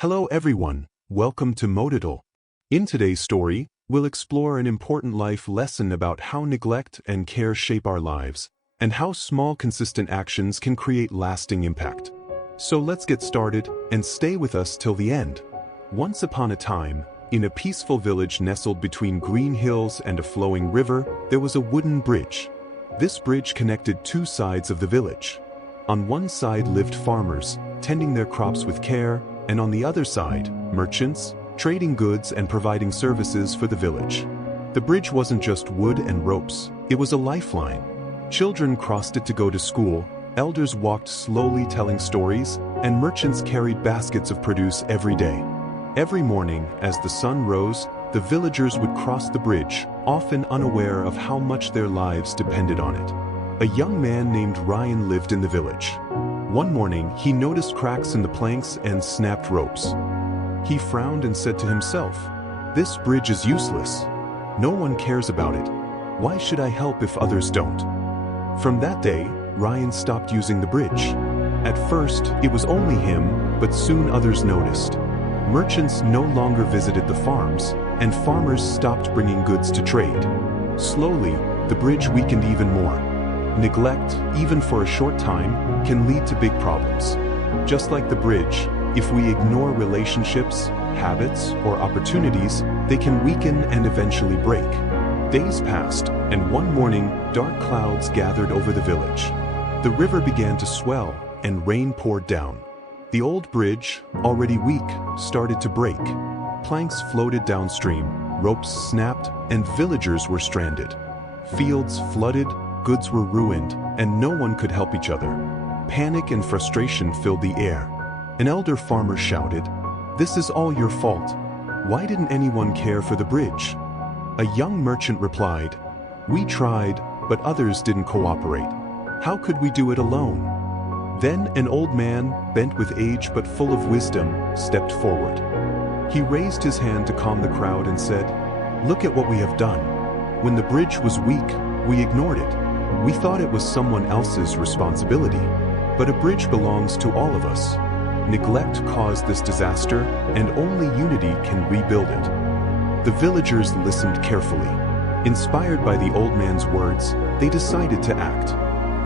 Hello everyone, welcome to Motitale. In today's story, we'll explore an important life lesson about how neglect and care shape our lives, and how small consistent actions can create lasting impact. So let's get started and stay with us till the end. Once upon a time, in a peaceful village nestled between green hills and a flowing river, there was a wooden bridge. This bridge connected two sides of the village. On one side lived farmers, tending their crops with care, and on the other side, merchants, trading goods and providing services for the village. The bridge wasn't just wood and ropes, it was a lifeline. Children crossed it to go to school, elders walked slowly telling stories, and merchants carried baskets of produce every day. Every morning, as the sun rose, the villagers would cross the bridge, often unaware of how much their lives depended on it. A young man named Ryan lived in the village. One morning, he noticed cracks in the planks and snapped ropes. He frowned and said to himself, "This bridge is useless. No one cares about it. Why should I help if others don't?" From that day, Ryan stopped using the bridge. At first, it was only him, but soon others noticed. Merchants no longer visited the farms, and farmers stopped bringing goods to trade. Slowly, the bridge weakened even more. Neglect, even for a short time, can lead to big problems. Just like the bridge, if we ignore relationships, habits, or opportunities, they can weaken and eventually break. Days passed, and one morning, dark clouds gathered over the village. The river began to swell, and rain poured down. The old bridge, already weak, started to break. Planks floated downstream, ropes snapped, and villagers were stranded. Fields flooded, goods were ruined, and no one could help each other. Panic and frustration filled the air. An elder farmer shouted, "This is all your fault. Why didn't anyone care for the bridge?" A young merchant replied, "We tried, but others didn't cooperate. How could we do it alone?" Then an old man, bent with age but full of wisdom, stepped forward. He raised his hand to calm the crowd and said, "Look at what we have done. When the bridge was weak, we ignored it. We thought it was someone else's responsibility. But a bridge belongs to all of us. Neglect caused this disaster, and only unity can rebuild it." The villagers listened carefully. Inspired by the old man's words, they decided to act.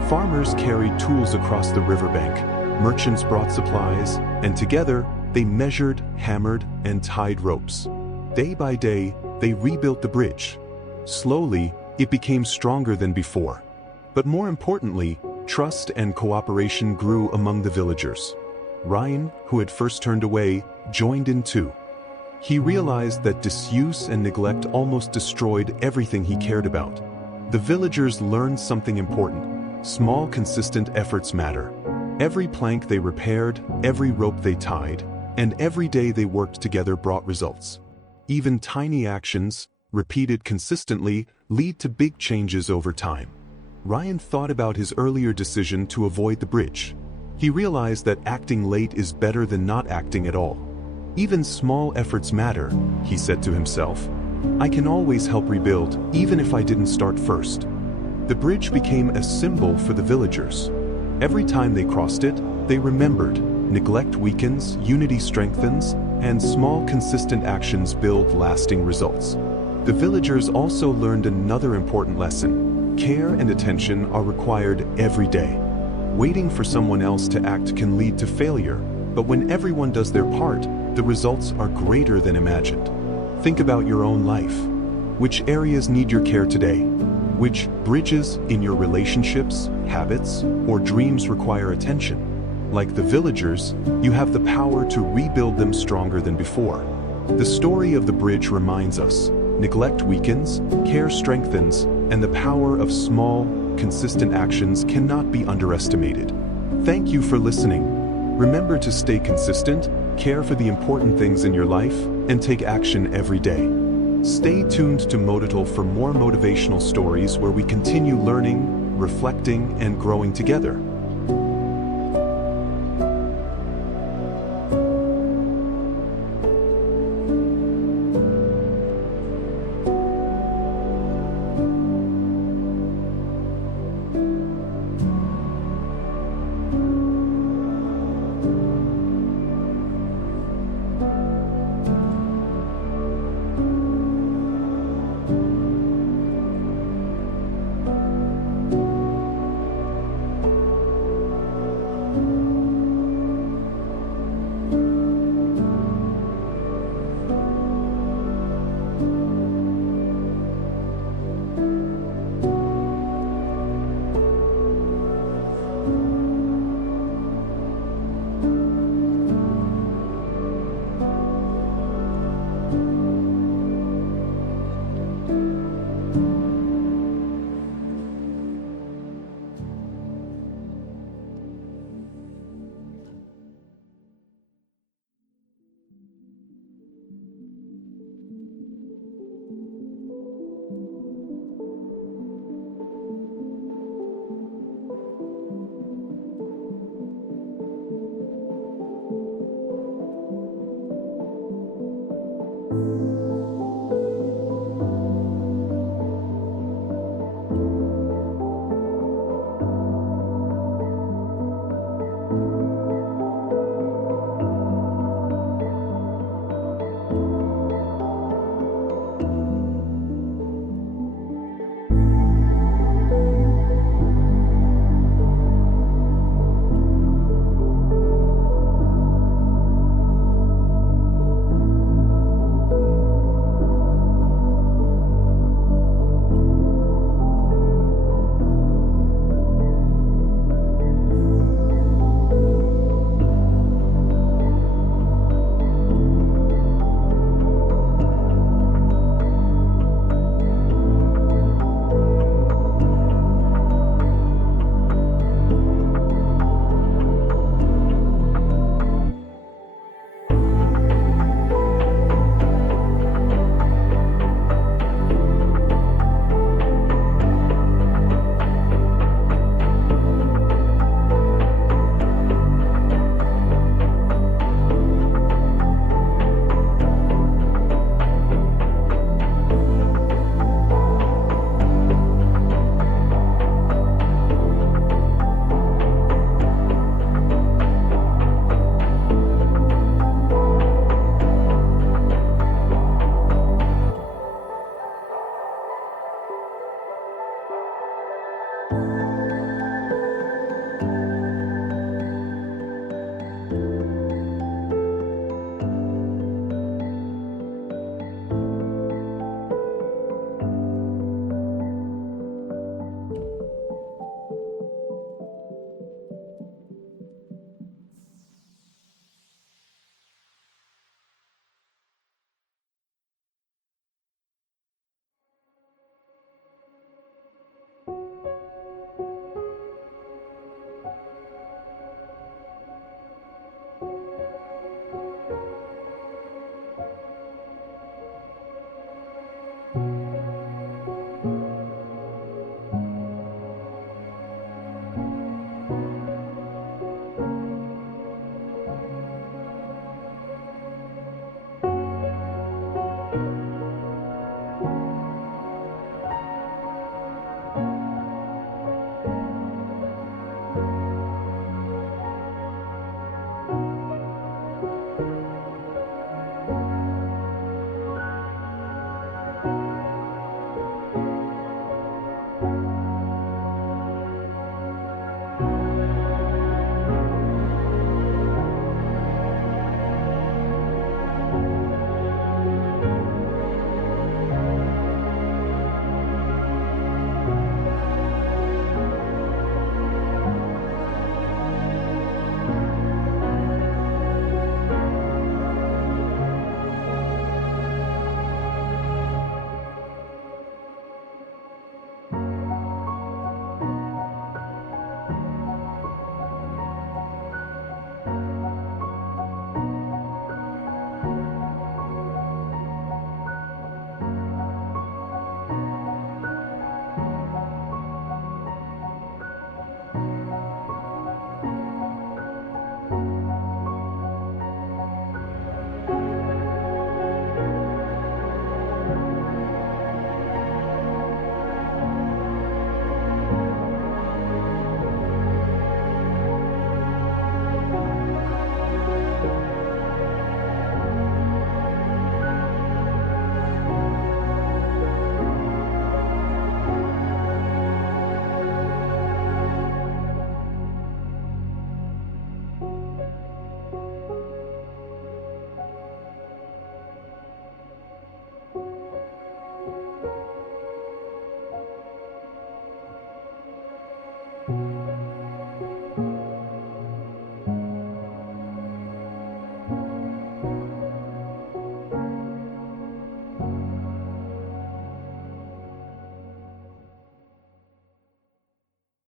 Farmers carried tools across the riverbank, merchants brought supplies, and together, they measured, hammered, and tied ropes. Day by day, they rebuilt the bridge. Slowly, it became stronger than before. But more importantly, trust and cooperation grew among the villagers. Ryan, who had first turned away, joined in too. He realized that disuse and neglect almost destroyed everything he cared about. The villagers learned something important. Small, consistent efforts matter. Every plank they repaired, every rope they tied, and every day they worked together brought results. Even tiny actions, repeated consistently, lead to big changes over time. Ryan thought about his earlier decision to avoid the bridge. He realized that acting late is better than not acting at all. Even small efforts matter, he said to himself. I can always help rebuild, even if I didn't start first. The bridge became a symbol for the villagers. Every time they crossed it, they remembered, neglect weakens, unity strengthens, and small consistent actions build lasting results. The villagers also learned another important lesson. Care and attention are required every day. Waiting for someone else to act can lead to failure, but when everyone does their part, the results are greater than imagined. Think about your own life. Which areas need your care today? Which bridges in your relationships, habits, or dreams require attention? Like the villagers, you have the power to rebuild them stronger than before. The story of the bridge reminds us, neglect weakens, care strengthens, and the power of small, consistent actions cannot be underestimated. Thank you for listening. Remember to stay consistent, care for the important things in your life, and take action every day. Stay tuned to Motitale for more motivational stories where we continue learning, reflecting, and growing together.